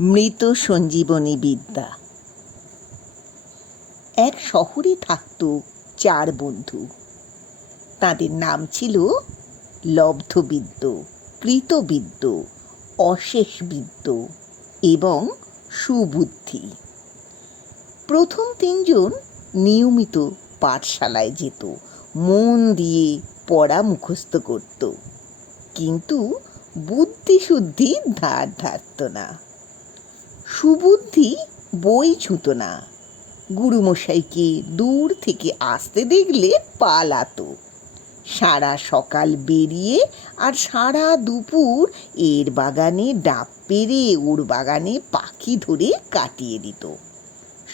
মৃত সঞ্জীবনী বিদ্যা। এক শহরে থাকত 4 বন্ধু। তাদের নাম ছিল লব্ধবিদ্য, কৃতবিদ্য, অশেষবিদ্য এবং সুবুদ্ধি। প্রথম 3 জন নিয়মিত পাঠশালায় যেত, মন দিয়ে পড়া মুখস্থ করত, কিন্তু বুদ্ধিশুদ্ধি ধার ধারত না। সুবুদ্ধি বই ছুঁত না, গুরুমশাইকে দূর থেকে আসতে দেখলে পালাতো। সারা সকাল বেরিয়ে আর সারা দুপুর এর বাগানে ডাব পেড়ে ওর বাগানে পাখি ধরে কাটিয়ে দিত।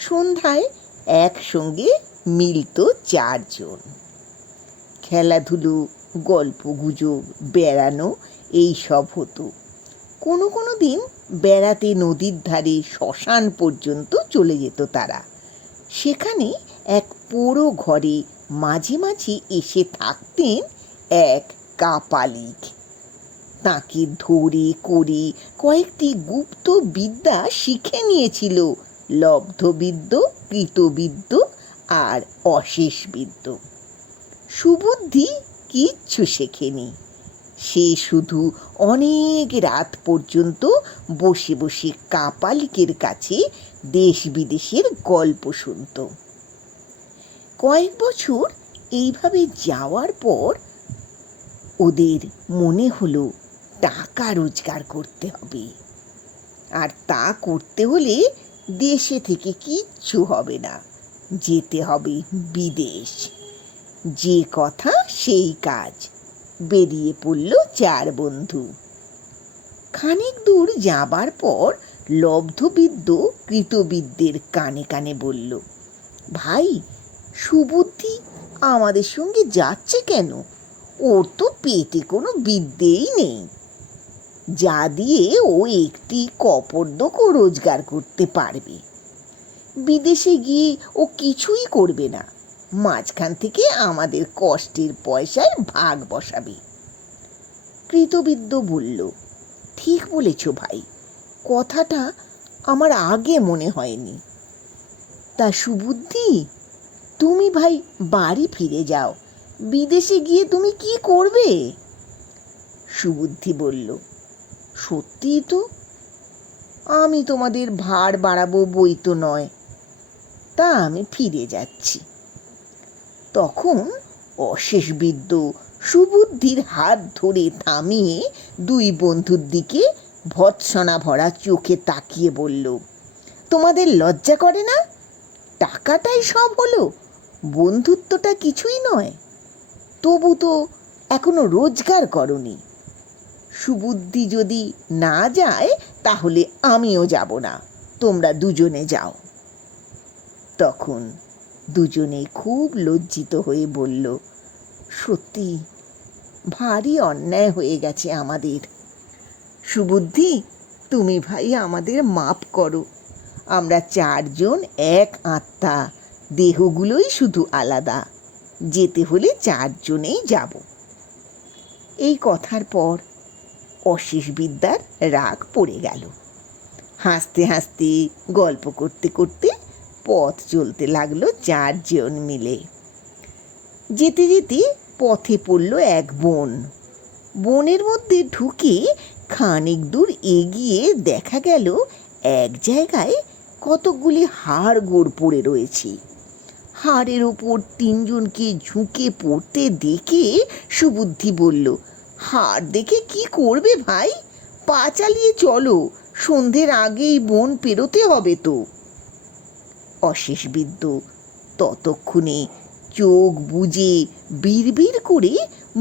সন্ধ্যায় একসঙ্গে মিলত 4 জন। খেলাধুলো, গল্পগুজব, বেড়ানো এইসব হতো। কোনো দিন বেড়াতে নদীর ধারে শ্মশান পর্যন্ত চলে যেত তারা। সেখানে এক পোড়ো ঘরে মাঝে মাঝে এসে থাকতেন এক কাপালিক। তাকে ধরে করে কয়েকটি গুপ্ত বিদ্যা শিখে নিয়েছিল লব্ধবিদ্য, কৃতবিদ্য আর অশেষবিদ্য। সুবুদ্ধি কিচ্ছু শেখেনি। সে শুধু অনেক রাত পর্যন্ত বসে বসে কাপালিকের কাছে দেশ বিদেশের গল্প শুনত। কয়েক বছর এইভাবে যাওয়ার পর ওদের মনে হলো টাকা রোজগার করতে হবে, আর তা করতে হলে দেশে থেকে কিচ্ছু হবে না, যেতে হবে বিদেশ। যে কথা সেই কাজ। বেরিয়ে পড়ল 4 বন্ধু। খানিক দূর যাবার পর লব্ধবিদ্য কৃতবিদ্যের কানে কানে বলল, ভাই, সুবুদ্ধি আমাদের সঙ্গে যাচ্ছে কেন? ওর তো পেটে কোনো বিদ্যেই নেই, যা দিয়ে ও একটি কপর্দকও রোজগার করতে পারবে। বিদেশে গিয়ে ও কিছুই করবে না, মাঝখান থেকে আমাদের কষ্টের পয়সায় ভাগ বসাবে। কৃতবিদ্য বলল, ঠিক বলেছ ভাই, কথাটা আমার আগে মনে হয়নি। তা সুবুদ্ধি, তুমি ভাই বাড়ি ফিরে যাও, বিদেশে গিয়ে তুমি কি করবে? সুবুদ্ধি বলল, সত্যিই তো, আমি তোমাদের ভার বাড়াবো বই তো নয়, তা আমি ফিরে যাচ্ছি। তখন অশেষবিদ্য সুবুদ্ধির হাত ধরে থামিয়ে 2 বন্ধুর দিকে ভৎসনা ভরা চোখে তাকিয়ে বলল, তোমাদের লজ্জা করে না? টাকাটাই সব হলো, বন্ধুত্বটা কিছুই নয়। তবু তো এখনো রোজগার করনি। সুবুদ্ধি যদি না যায় তাহলে আমিও যাব না, তোমরা দুজনে যাও। তখন দুজনে খুব লজ্জিত হয়ে বলল, সত্যি ভারী অন্যায় হয়ে গেছে আমাদের। সুবুদ্ধি, তুমি ভাই আমাদের মাপ করো। আমরা 4 জন এক আত্মা, দেহগুলোই শুধু আলাদা, যেতে হলে 4 জনেই যাব। এই কথার পর অশেষ বিদ্যার রাগ পড়ে গেল। হাসতে হাসতে গল্প করতে করতে পথ চলতে লাগলো 4 জন মিলে। যেতে যেতে পথে পড়ল এক বন। বনের মধ্যে ঢুকে খানিক দূর এগিয়ে দেখা গেল এক জায়গায় কতকগুলি হাড়গোড় পড়ে রয়েছে। হাড়ের ওপর 3 জনকে ঝুঁকে পড়তে দেখে সুবুদ্ধি বলল, হাড় দেখে কি করবে ভাই, পা চালিয়ে চলো, সন্ধ্যের আগেই বন পেরোতে হবে তো। অশেষবিদ্য ততক্ষণে চোখ বুজে বিড়বিড় করে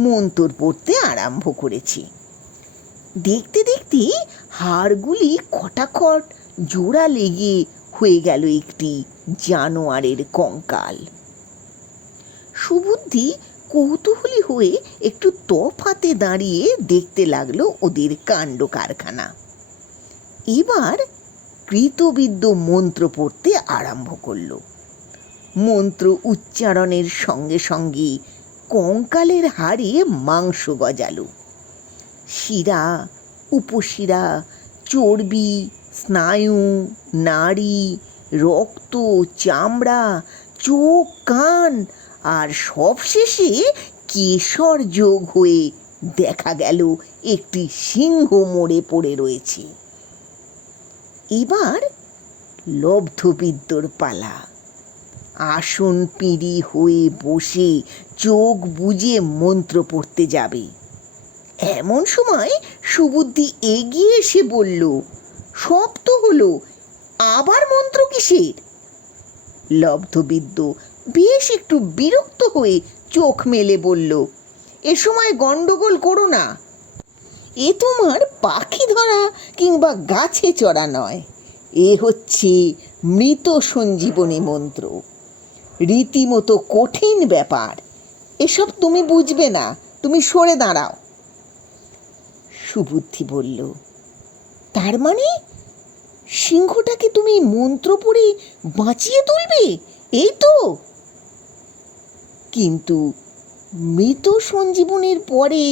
মন্তর পড়তে আরম্ভ করেছে। দেখতে দেখতে হাড়গুলি খটাখট জোড়া লেগে হয়ে গেল একটি জানোয়ারের কঙ্কাল। সুবুদ্ধি কৌতূহলী হয়ে একটু তফাতে দাঁড়িয়ে দেখতে লাগলো ওদের কাণ্ড কারখানা। এবার কৃতবিদ্য মন্ত্র পড়তে আরম্ভ করল। মন্ত্র উচ্চারণের সঙ্গে সঙ্গে কঙ্কালের হাড়ে মাংস গজালো। শিরা, উপশিরা, চর্বি, স্নায়ু, নাড়ি, রক্ত, চামড়া, চোখ, কান আর সবশেষে কেশর যোগ হয়ে দেখা গেল একটি সিংহ মরে পড়ে রয়েছে। এবার লব্ধবিদ্যর পালা। আসন পিঁড়ি হয়ে বসে চোখ বুজে মন্ত্র পড়তে যাবে। এমন সময় সুবুদ্ধি এগিয়ে এসে বলল, সব তো হলো, আবার মন্ত্র কিসের? লব্ধবিদ্য বেশ একটু বিরক্ত হয়ে চোখ মেলে বলল, এ সময় গন্ডগোল করো না। এ তোমার পাখি ধরা কিংবা গাছে চড়া নয়, এ হচ্ছে মৃত সঞ্জীবনী মন্ত্র, রীতিমতো কঠিন ব্যাপার। এসব তুমি বুঝবে না, তুমি সরে দাঁড়াও। সুবুদ্ধি বলল, তার মানে সিংহটাকে তুমি মন্ত্র পড়ে বাঁচিয়ে তুলবে, এই তো? কিন্তু মৃত সঞ্জীবনীর পরে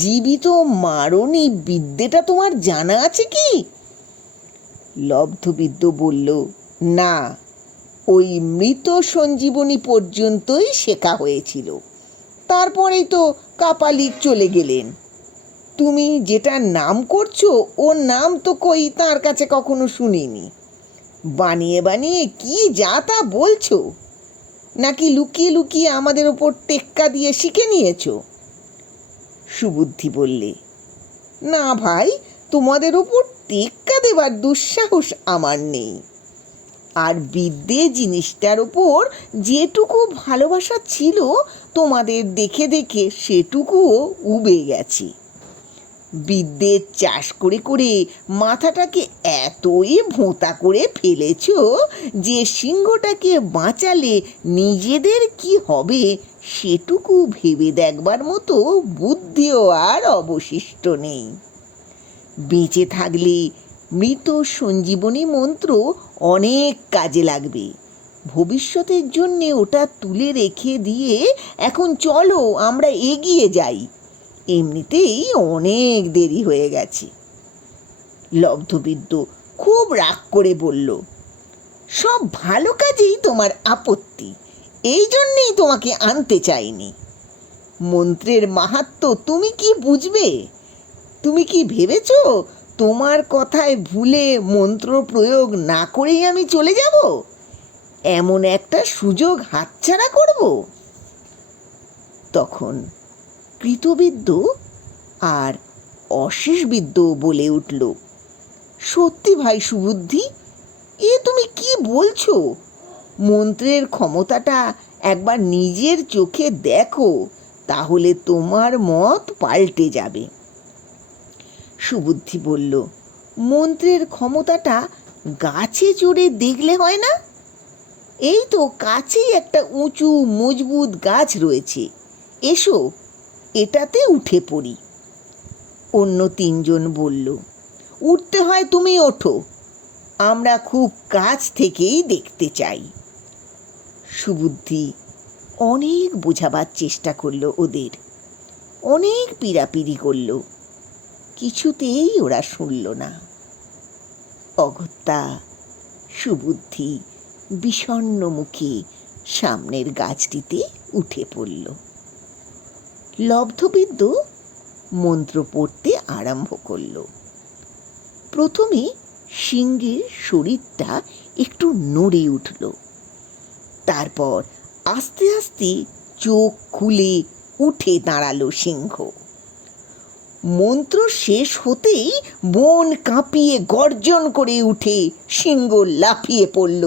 জীবিত মারণী বিদ্যেটা তোমার জানা আছে কি? লব্ধবিদ্য বলল, না, ওই মৃত সঞ্জীবনী পর্যন্তই শেখা হয়েছিল, তারপরেই তো কাপালিক চলে গেলেন। তুমি যেটা নাম করছো ওর নাম তো কই তার কাছে কখনো শুনিনি। বানিয়ে বানিয়ে কি যা তা বলছো, নাকি লুকিয়ে লুকিয়ে আমাদের ওপর টেক্কা দিয়ে শিখে নিয়েছো? সুবুদ্ধি বললে, না ভাই, তোমাদের ওপর টেক্কা দেবার দুঃসাহস আমার নেই। আর বিদ্যে জিনিসটার ওপর যেটুকু ভালোবাসা ছিল তোমাদের দেখে দেখে সেটুকুও উবে গেছে। বিদ্যের চাষ করে করে মাথাটাকে এতই ভোঁতা করে ফেলেছ যে সিংহটাকে বাঁচালে নিজেদের কি হবে সেটুকু ভেবে দেখবার মতো বুদ্ধিও আর অবশিষ্ট নেই। বেঁচে থাকলে মৃত সঞ্জীবনী মন্ত্র অনেক কাজে লাগবে। ভবিষ্যতের জন্যে ওটা তুলে রেখে দিয়ে এখন চলো আমরা এগিয়ে যাই, এমনিতেই অনেক দেরি হয়ে গেছে। লব্ধবিদ্য খুব রাগ করে বলল, সব ভালো কাজেই তোমার আপত্তি, এই জন্যেই তোমাকে আনতে চাইনি। মন্ত্রের মাহাত্ম্য তুমি কি বুঝবে? তুমি কি ভেবেছ তোমার কথায় ভুলে মন্ত্র প্রয়োগ না করেই আমি চলে যাব? এমন একটা সুযোগ হাতছাড়া করব? তখন কৃতবিদ্য আর অশেষবিদ্য বলে উঠল, সত্যি ভাই সুবুদ্ধি, এ তুমি কি বলছো? মন্ত্রের ক্ষমতাটা একবার নিজের চোখে দেখো, তাহলে তোমার মত পাল্টে যাবে। সুবুদ্ধি বলল, মন্ত্রের ক্ষমতাটা গাছে চড়ে দেখলে হয় না? এই তো কাছেই একটা উঁচু মজবুত গাছ রয়েছে, এসো এটাতে উঠে পড়ি। অন্য তিনজন বলল, উঠতে হয় তুমি ওঠো, আমরা খুব কাছ থেকেই দেখতে চাই। সুবুদ্ধি অনেক বোঝাবার চেষ্টা করলো ওদের, অনেক পীড়াপিড়ি করলো, কিছুতেই ওরা শুনল না। অগত্যা সুবুদ্ধি বিষণ্ণ মুখে সামনের গাছটিতে উঠে পড়ল। লব্ধবিদ্য মন্ত্র পড়তে আরম্ভ করল। প্রথমে সিংহের শরীরটা একটু নড়ে উঠল, তারপর আস্তে আস্তে চোখ খুলে উঠে দাঁড়ালো সিংহ। মন্ত্র শেষ হতেই বন কাঁপিয়ে গর্জন করে উঠে সিংহ লাফিয়ে পড়ল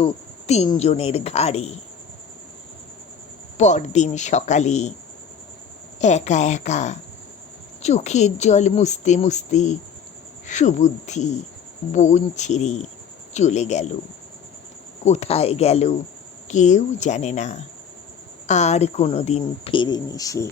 তিনজনের ঘাড়ে। পরদিন সকালে একা একা চোখের জল মুছতে মুছতে সুবুদ্ধি বন ছেড়ে চলে গেল। কোথায় গেল কেউ জানে না, আর কোনোদিন ফেরেনি সে।